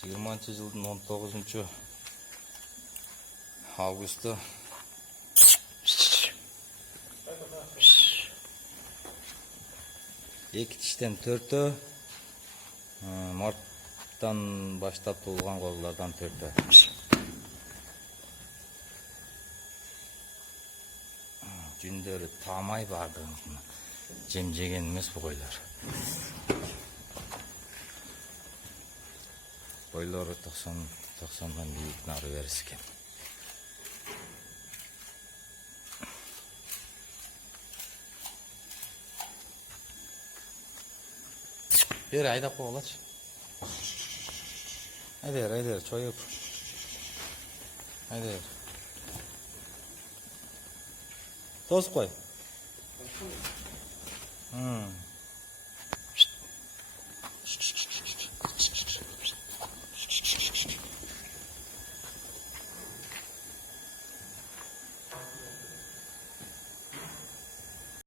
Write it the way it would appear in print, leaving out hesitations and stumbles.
жылдын 19-августу эки тиштен төртөө, марттан баштап туулган козулардан төртөө. Жүндөрү таамай бардыгын жем жеген эмес бу койлор. Бойлору 90-дан бийик нары берис экен. Бери айдап койгулачы. Айдер, чоюп. Айдер. Тосуп кой.